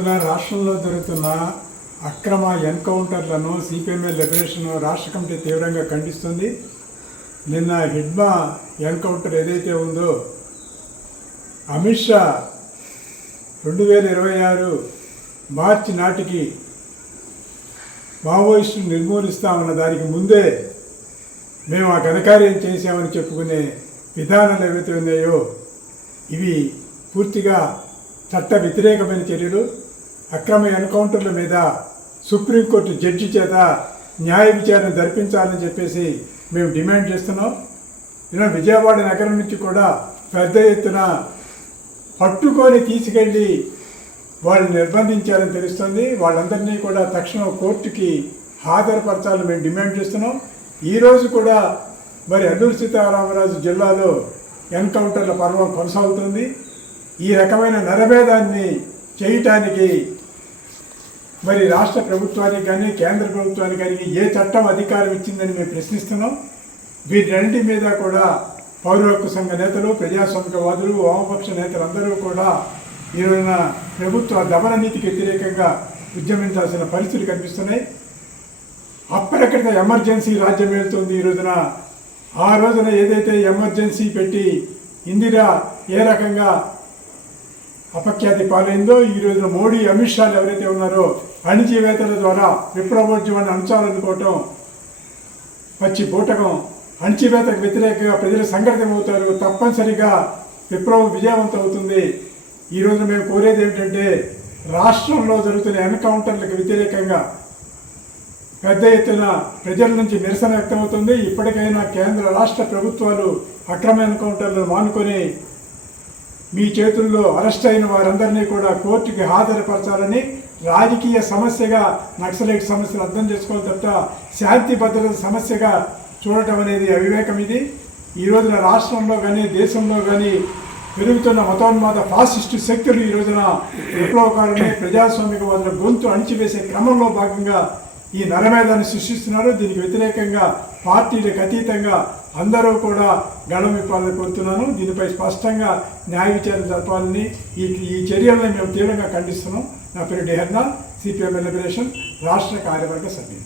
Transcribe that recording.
రోజున రాష్ట్రంలో జరుగుతున్న అక్రమ ఎన్కౌంటర్లను సిపిఎంఎల్ లిబరేషన్ రాష్ట్ర కమిటీ తీవ్రంగా ఖండిస్తుంది. నిన్న హిడ్మా ఎన్కౌంటర్ ఏదైతే ఉందో అమిత్ షా రెండు వేల ఇరవై ఆరు మార్చి నాటికి మావోయిస్టులు నిర్మూలిస్తామన్న దానికి ముందే మేము ఆ ఘనకార్యం చేశామని చెప్పుకునే విధానాలు ఏవైతే ఉన్నాయో ఇవి పూర్తిగా చట్ట వ్యతిరేకమైన చర్యలు. అక్రమ ఎన్కౌంటర్ల మీద సుప్రీంకోర్టు జడ్జి చేత న్యాయ విచారణ జరిపించాలని చెప్పేసి మేము డిమాండ్ చేస్తున్నాం. ఇలా విజయవాడ నగరం నుంచి కూడా పెద్ద ఎత్తున పట్టుకొని తీసుకెళ్ళి వాళ్ళు నిర్బంధించారని తెలుస్తుంది. వాళ్ళందరినీ కూడా తక్షణం కోర్టుకి హాజరుపరచాలని మేము డిమాండ్ చేస్తున్నాం. ఈరోజు కూడా మరి అల్లూరు సీతారామరాజు జిల్లాలో ఎన్కౌంటర్ల పర్వం కొనసాగుతుంది. ఈ రకమైన నరభేదాన్ని చేయటానికి మరి రాష్ట్ర ప్రభుత్వానికి కానీ కేంద్ర ప్రభుత్వానికి కానీ ఏ చట్టం అధికారం ఇచ్చిందని మేము ప్రశ్నిస్తున్నాం. వీటన్నిటి మీద కూడా పౌర హక్కు సంఘ నేతలు ప్రజాస్వామికవాదులు వామపక్ష నేతలు అందరూ కూడా ఈ రోజున ప్రభుత్వ దమన నీతికి వ్యతిరేకంగా ఉద్యమించాల్సిన పరిస్థితులు కనిపిస్తున్నాయి. అప్పటికక్కడ ఎమర్జెన్సీ రాజ్యం వెళ్తుంది ఈ రోజున. ఆ రోజున ఏదైతే ఎమర్జెన్సీ పెట్టి ఇందిరా ఏ రకంగా అపఖ్యాతి పాలైందో ఈ రోజున మోడీ అమిత్ షాలు ఎవరైతే ఉన్నారో అణిచివేతల ద్వారా విప్లవోద్యమాన్ని అంచాలనుకోవటం వచ్చి బూటకం. అణిచివేతకు వ్యతిరేకంగా ప్రజలు సంఘటితమవుతారు. తప్పనిసరిగా విప్లవం విజయవంతం అవుతుంది ఈ రోజున మేము కోరేది ఏమిటంటే రాష్ట్రంలో జరుగుతున్న ఎన్కౌంటర్లకు వ్యతిరేకంగా పెద్ద ఎత్తున ప్రజల నుంచి నిరసన వ్యక్తమవుతుంది. ఇప్పటికైనా కేంద్ర రాష్ట్ర ప్రభుత్వాలు అక్రమ ఎన్కౌంటర్లను మానుకొని మీ చేతుల్లో అరెస్ట్ అయిన వారందరినీ కూడా కోర్టుకి హాజరుపరచాలని రాజకీయ సమస్యగా నక్సలైట్ సమస్యలు అర్థం చేసుకోవాలి తప్ప శాంతి భద్రత సమస్యగా చూడటం అనేది అవివేకం ఇది. ఈ రోజున రాష్ట్రంలో కానీ దేశంలో కానీ పెరుగుతున్న మతోన్మాద ఫాసిస్టు శక్తులు ఈ రోజున విప్లవకారుని ప్రజాస్వామికవాదుల గొంతు అణిచివేసే క్రమంలో భాగంగా ఈ నరమేధాన్ని సృష్టిస్తున్నారు. దీనికి వ్యతిరేకంగా పార్టీలకు అతీతంగా అందరూ కూడా గళం విప్పాలని కోరుతున్నాను. దీనిపై స్పష్టంగా న్యాయ విచారణ జరపాలని ఈ ఈ చర్యలను మేము తీవ్రంగా ఖండిస్తున్నాం. నా పేరు డిహర్నా సిపిఎం లిబరేషన్ రాష్ట్ర కార్యవర్గ సభ్యులు.